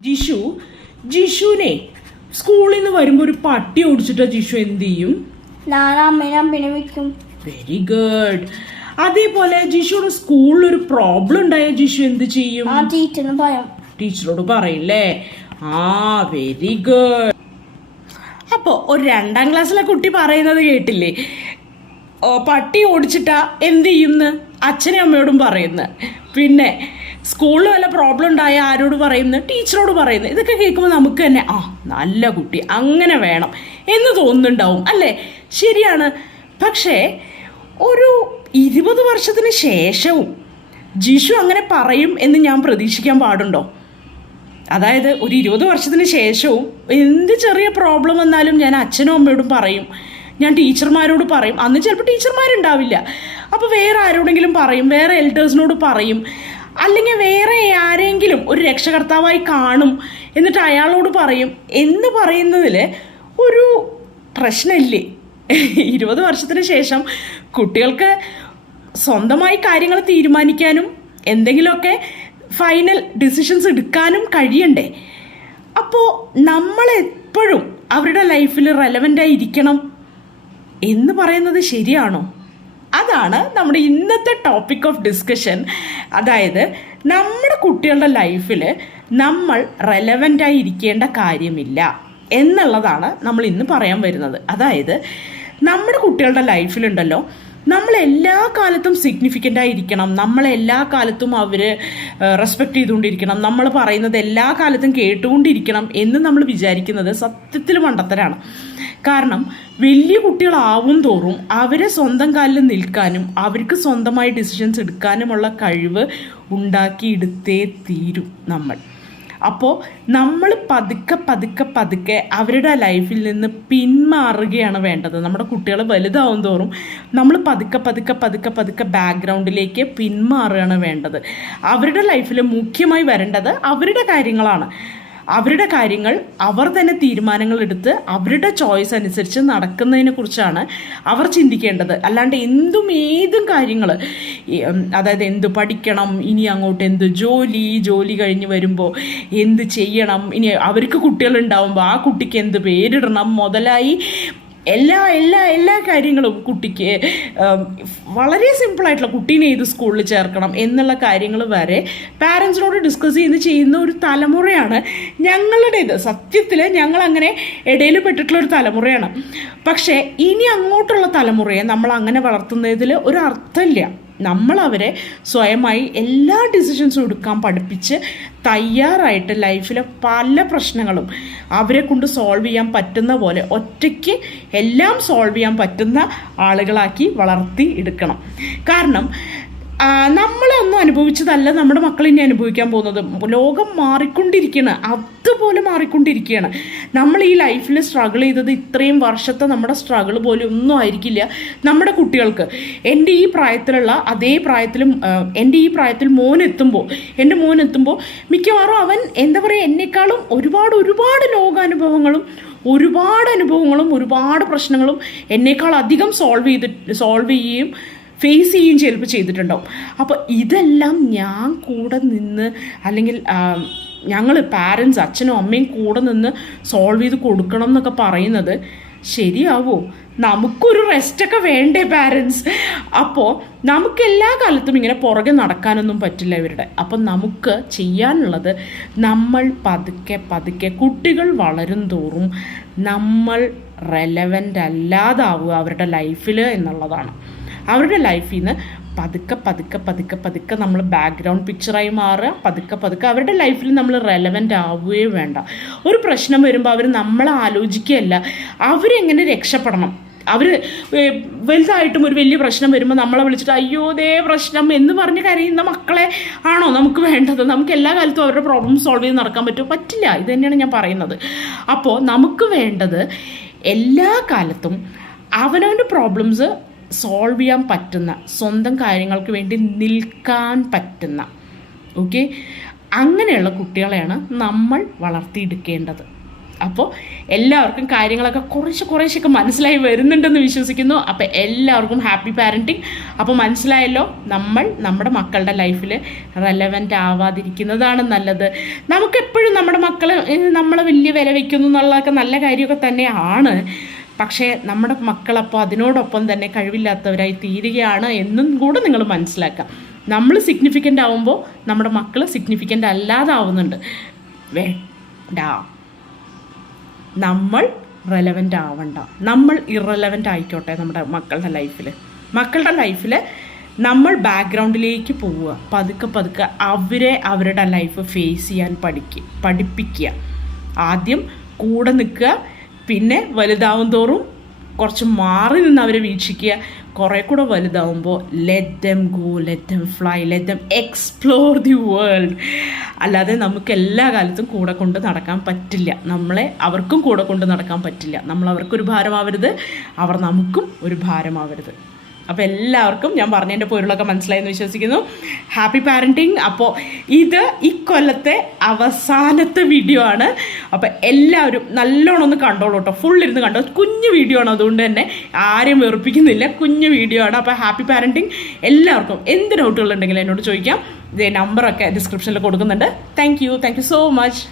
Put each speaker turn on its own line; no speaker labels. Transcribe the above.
ജിഷു ജിഷുനെ സ്കൂളിൽ നിന്ന് വരുമ്പോൾ ഒരു പട്ടി ഓടിച്ചിട്ട് ജിഷു എന്ത് ചെയ്യും? വെരി ഗുഡ് അതേപോലെ ജിഷുടെ സ്കൂളിൽ ഒരു പ്രോബ്ലം ഉണ്ടായ ജിഷു എന്ത് ചെയ്യും? ടീച്ചറോട് പറയില്ലേ? ആ വെരി ഗുഡ് അപ്പോ ഒരു രണ്ടാം ക്ലാസ്സിലെ കുട്ടി പറയുന്നത് കേട്ടില്ലേ? പട്ടി ഓടിച്ചിട്ടാ എന്ത് ചെയ്യുന്നു? അച്ഛനും അമ്മയോടും പറയുന്നു പിന്നെ സ്കൂളിൽ വല്ല പ്രോബ്ലം ഉണ്ടായ ആരോട് പറയുന്നു? ടീച്ചറോട് പറയുന്നു? ഇതൊക്കെ കേൾക്കുമ്പോൾ നമുക്ക് തന്നെ ആ നല്ല കുട്ടി അങ്ങനെ വേണം. എന്ന് തോന്നുന്നുണ്ടാവും അല്ലേ? ശരിയാണ്. പക്ഷേ ഒരു ഇരുപത് വർഷത്തിന് ശേഷവും ജിഷു അങ്ങനെ പറയും എന്ന് ഞാൻ പ്രതീക്ഷിക്കാൻ പാടുണ്ടോ? അതായത് ഒരു ഇരുപത് വർഷത്തിന് ശേഷവും എന്ത് ചെറിയ പ്രോബ്ലം വന്നാലും ഞാൻ അച്ഛനും അമ്മയോടും പറയും. ഞാൻ ടീച്ചർമാരോട് പറയും. അന്ന് ചിലപ്പോൾ ടീച്ചർമാരുണ്ടാവില്ല. അപ്പോൾ വേറെ ആരോടെങ്കിലും പറയും. വേറെ എൽഡേഴ്സിനോട് പറയും. അല്ലെങ്കിൽ വേറെ ആരെങ്കിലും ഒരു രക്ഷകർത്താവായി കാണും. എന്നിട്ട് അയാളോട് പറയും എന്ന് പറയുന്നതിൽ ഒരു പ്രശ്നമില്ലേ? ഇരുപത് വർഷത്തിന് ശേഷം കുട്ടികൾക്ക് സ്വന്തമായി കാര്യങ്ങൾ തീരുമാനിക്കാനും എന്തെങ്കിലുമൊക്കെ ഫൈനൽ ഡിസിഷൻസ് എടുക്കാനും കഴിയണ്ടേ? അപ്പോൾ നമ്മളെപ്പോഴും അവരുടെ ലൈഫിൽ റെലവന്റായി ഇരിക്കണം എന്ന് പറയുന്നത് ശരിയാണോ? അതാണ് നമ്മുടെ ഇന്നത്തെ ടോപ്പിക് ഓഫ് ഡിസ്കഷൻ അതായത് നമ്മുടെ കുട്ടികളുടെ ലൈഫിൽ നമ്മൾ റെലവന്റായി ഇരിക്കേണ്ട കാര്യമില്ല എന്നുള്ളതാണ് നമ്മൾ ഇന്ന് പറയാൻ വരുന്നത്. അതായത് നമ്മുടെ കുട്ടികളുടെ ലൈഫിലുണ്ടല്ലോ നമ്മൾ എല്ലാ കാലത്തും സിഗ്നിഫിക്കന്റ് ആയിരിക്കണം. നമ്മളെ എല്ലാ കാലത്തും അവർ റെസ്പെക്ട് ചെയ്തുകൊണ്ടിരിക്കണം. നമ്മൾ പറയുന്നത് എല്ലാ കാലത്തും കേട്ടുകൊണ്ടിരിക്കണം എന്ന് നമ്മൾ വിചാരിക്കുന്നത് സത്യത്തിൽ മണ്ടത്തരാണ്. കാരണം വലിയ കുട്ടികളാവും തോറും അവരെ സ്വന്തം കാലിൽ നിൽക്കാനും അവർക്ക് സ്വന്തമായി ഡിസിഷൻസ് എടുക്കാനുമുള്ള കഴിവ് ഉണ്ടാക്കിയെടുത്തേ തീരും നമ്മൾ. അപ്പോൾ നമ്മൾ പതുക്കെ പതുക്കെ പതുക്കെ അവരുടെ ലൈഫിൽ നിന്ന് പിന്മാറുകയാണ് വേണ്ടത്. നമ്മുടെ കുട്ടികൾ വലുതാവും തോറും നമ്മൾ പതുക്കെ പതുക്കെ പതുക്കെ പതുക്കെ ബാക്ക്ഗ്രൗണ്ടിലേക്ക് പിന്മാറുകയാണ് വേണ്ടത്. അവരുടെ ലൈഫിൽ മുഖ്യമായി വരേണ്ടത് അവരുടെ കാര്യങ്ങളാണ്. അവരുടെ കാര്യങ്ങൾ അവർ തന്നെ തീരുമാനങ്ങൾ എടുത്ത് അവരുടെ ചോയ്സ് അനുസരിച്ച് നടക്കുന്നതിനെ കുറിച്ചാണ് അവർ ചിന്തിക്കേണ്ടത്. അല്ലാണ്ട് എന്തും ഏതും കാര്യങ്ങൾ അതായത് എന്ത് പഠിക്കണം ഇനി അങ്ങോട്ട് എന്ത് ജോലി ജോലി കഴിഞ്ഞ് വരുമ്പോൾ എന്ത് ചെയ്യണം ഇനി അവർക്ക് കുട്ടികളുണ്ടാവുമ്പോൾ ആ കുട്ടിക്ക് എന്ത് പേരിടണം മുതലായി എല്ലാ എല്ലാ എല്ലാ കാര്യങ്ങളും കുട്ടിക്ക് വളരെ സിമ്പിളായിട്ടുള്ള കുട്ടീനെ ഏത് സ്കൂളിൽ ചേർക്കണം എന്നുള്ള കാര്യങ്ങൾ വരെ പാരൻസിനോട് ഡിസ്കസ് ചെയ്ത് ചെയ്യുന്ന ഒരു തലമുറയാണ് ഞങ്ങളുടേത്. സത്യത്തിൽ ഞങ്ങളങ്ങനെ ഇടയിൽ പെട്ടിട്ടുള്ള ഒരു തലമുറയാണ്. പക്ഷേ ഇനി അങ്ങോട്ടുള്ള തലമുറയെ നമ്മൾ അങ്ങനെ വളർത്തുന്നതിൽ ഒരു അർത്ഥമില്ല. നമ്മൾ അവരെ സ്വയമായി എല്ലാ ഡിസിഷൻസും എടുക്കാൻ പഠിപ്പിച്ച് തയ്യാറായിട്ട് ലൈഫിലെ പല പ്രശ്നങ്ങളും അവരെ കൊണ്ട് സോൾവ് ചെയ്യാൻ പറ്റുന്ന പോലെ ഒറ്റയ്ക്ക് എല്ലാം സോൾവ് ചെയ്യാൻ പറ്റുന്ന ആളുകളാക്കി വളർത്തി എടുക്കണം. കാരണം നമ്മളൊന്നും അനുഭവിച്ചതല്ല നമ്മുടെ മക്കൾ ഇനി അനുഭവിക്കാൻ പോകുന്നത്. ലോകം മാറിക്കൊണ്ടിരിക്കുകയാണ് അതുപോലെ മാറിക്കൊണ്ടിരിക്കുകയാണ് നമ്മൾ ഈ ലൈഫിൽ സ്ട്രഗിൾ ചെയ്തത് ഇത്രയും വർഷത്തെ നമ്മുടെ സ്ട്രഗിൾ പോലും ഒന്നും ആയിരിക്കില്ല നമ്മുടെ കുട്ടികൾക്ക്. എന്റെ ഈ പ്രായത്തിലുള്ള അതേ പ്രായത്തിലും എന്റെ ഈ പ്രായത്തിൽ മോൻ എത്തുമ്പോൾ എന്റെ മോൻ എത്തുമ്പോൾ മിക്കവാറും അവൻ എന്താ പറയുക എന്നെക്കാളും ഒരുപാട് ഒരുപാട് ലോകാനുഭവങ്ങളും ഒരുപാട് അനുഭവങ്ങളും ഒരുപാട് പ്രശ്നങ്ങളും എന്നേക്കാൾ അധികം സോൾവ് ചെയ്ത് സോൾവ് ചെയ്യുകയും ഫേസ് ചെയ്യുകയും ചിലപ്പോൾ ചെയ്തിട്ടുണ്ടാവും. അപ്പോൾ ഇതെല്ലാം ഞാൻ കൂടെ നിന്ന് അല്ലെങ്കിൽ ഞങ്ങൾ പാരൻസ് അച്ഛനും അമ്മയും കൂടെ നിന്ന് സോൾവ് ചെയ്ത് കൊടുക്കണം എന്നൊക്കെ പറയുന്നത് ശരിയാവോ? നമുക്കൊരു റെസ്റ്റൊക്കെ വേണ്ടേ പാരൻസ് അപ്പോൾ നമുക്ക് എല്ലാ കാലത്തും ഇങ്ങനെ പുറകെ നടക്കാനൊന്നും പറ്റില്ല ഇവരുടെ. അപ്പം നമുക്ക് ചെയ്യാനുള്ളത് നമ്മൾ പതുക്കെ പതുക്കെ കുട്ടികൾ വളരും തോറും നമ്മൾ റെലവന്റ് അല്ലാതാവുക അവരുടെ ലൈഫിൽ എന്നുള്ളതാണ്. അവരുടെ ലൈഫിൽ നിന്ന് പതുക്കെ പതുക്കെ പതുക്കെ പതുക്കെ നമ്മൾ ബാക്ക്ഗ്രൗണ്ട് പിക്ചറായി മാറുക. പതുക്കെ പതുക്കെ അവരുടെ ലൈഫിൽ നമ്മൾ റെലവന്റ് ആവുകയും വേണ്ട. ഒരു പ്രശ്നം വരുമ്പോൾ അവർ നമ്മളെ ആലോചിക്കുകയല്ല. അവരെങ്ങനെ രക്ഷപ്പെടണം? അവർ വലുതായിട്ടും ഒരു വലിയ പ്രശ്നം വരുമ്പോൾ നമ്മളെ വിളിച്ചിട്ട് അയ്യോ ദേ പ്രശ്നം എന്ന് പറഞ്ഞ് കരയുന്ന മക്കളെ ആണോ നമുക്ക് വേണ്ടത്? നമുക്ക് എല്ലാ കാലത്തും അവരുടെ പ്രോബ്ലം സോൾവ് ചെയ്ത് നടക്കാൻ പറ്റുമോ? പറ്റില്ല. ഇത് തന്നെയാണ് ഞാൻ പറയുന്നത്. അപ്പോൾ നമുക്ക് വേണ്ടത് എല്ലാ കാലത്തും അവനവന്റെ പ്രോബ്ലംസ് സോൾവ് ചെയ്യാൻ പറ്റുന്ന സ്വന്തം കാര്യങ്ങൾക്ക് വേണ്ടി നിൽക്കാൻ പറ്റുന്ന ഓക്കെ അങ്ങനെയുള്ള കുട്ടികളെയാണ് നമ്മൾ വളർത്തിയെടുക്കേണ്ടത്. അപ്പോൾ എല്ലാവർക്കും കാര്യങ്ങളൊക്കെ കുറച്ച് കുറേശ്ശൊക്കെ മനസ്സിലായി വരുന്നുണ്ടെന്ന് വിശ്വസിക്കുന്നു. അപ്പോൾ എല്ലാവർക്കും ഹാപ്പി പാരന്റിങ് അപ്പോൾ മനസ്സിലായല്ലോ നമ്മൾ നമ്മുടെ മക്കളുടെ ലൈഫിൽ റെലവന്റ് ആവാതിരിക്കുന്നതാണ് നല്ലത്. നമുക്കെപ്പോഴും നമ്മുടെ മക്കൾ നമ്മളെ വലിയ വില വയ്ക്കുന്നു എന്നുള്ളതൊക്കെ നല്ല കാര്യമൊക്കെ തന്നെയാണ്. പക്ഷേ നമ്മുടെ മക്കളപ്പോൾ അതിനോടൊപ്പം തന്നെ കഴിവില്ലാത്തവരായി തീരുകയാണ് എന്നും കൂടെ നിങ്ങൾ മനസ്സിലാക്കുക. നമ്മൾ സിഗ്നിഫിക്കന്റ് ആവുമ്പോൾ നമ്മുടെ മക്കൾ സിഗ്നിഫിക്കന്റ് അല്ലാതാവുന്നുണ്ട്. വേണ്ട നമ്മൾ റെലവന്റ് ആവണ്ട. നമ്മൾ ഇറലവന്റ് ആയിക്കോട്ടെ നമ്മുടെ മക്കളുടെ ലൈഫിൽ മക്കളുടെ ലൈഫിൽ നമ്മൾ ബാക്ക്ഗ്രൗണ്ടിലേക്ക് പോവുക. പതുക്കെ പതുക്കെ അവരെ അവരുടെ ലൈഫ് ഫേസ് ചെയ്യാൻ പഠിക്കുക പഠിപ്പിക്കുക. ആദ്യം കൂടെ നിൽക്കുക പിന്നെ വലുതാവും തോറും കുറച്ച് മാറി നിന്ന് അവരെ വീക്ഷിക്കുക. കുറേ കൂടെ വലുതാവുമ്പോൾ let them go let them fly let them explore the world അല്ലാതെ നമുക്ക് എല്ലാ കാലത്തും കൂടെ കൊണ്ട് നടക്കാൻ പറ്റില്ല. നമ്മളെ അവർക്കും കൂടെ കൊണ്ട് നടക്കാൻ പറ്റില്ല. നമ്മൾ അവർക്കൊരു ഭാരമാവരുത്. അവർ നമുക്കും ഒരു ഭാരമാവരുത്. അപ്പോൾ എല്ലാവർക്കും ഞാൻ പറഞ്ഞതിന്റെ പൊരുളൊക്കെ മനസ്സിലായെന്ന് വിശ്വസിക്കുന്നു. ഹാപ്പി പാരന്റിങ് അപ്പോൾ ഇത് ഇക്കൊല്ലത്തെ കൊല്ലത്തെ അവസാനത്തെ വീഡിയോ ആണ്. അപ്പോൾ എല്ലാവരും നല്ലോണം ഒന്ന് കണ്ടോളൂ കേട്ടോ ഫുൾ ഇരുന്ന് കണ്ടോ. കുഞ്ഞു വീഡിയോ ആണ് അതുകൊണ്ട് തന്നെ ആരും വെറുപ്പിക്കുന്നില്ല. കുഞ്ഞു വീഡിയോ ആണ്. അപ്പോൾ ഹാപ്പി പാരന്റിങ് എല്ലാവർക്കും എന്ത് ഡൗട്ടുകളുണ്ടെങ്കിലും എന്നോട് ചോദിക്കാം. ഇതേ നമ്പറൊക്കെ ഡിസ്ക്രിപ്ഷനിൽ കൊടുക്കുന്നുണ്ട്. Thank you thank you so much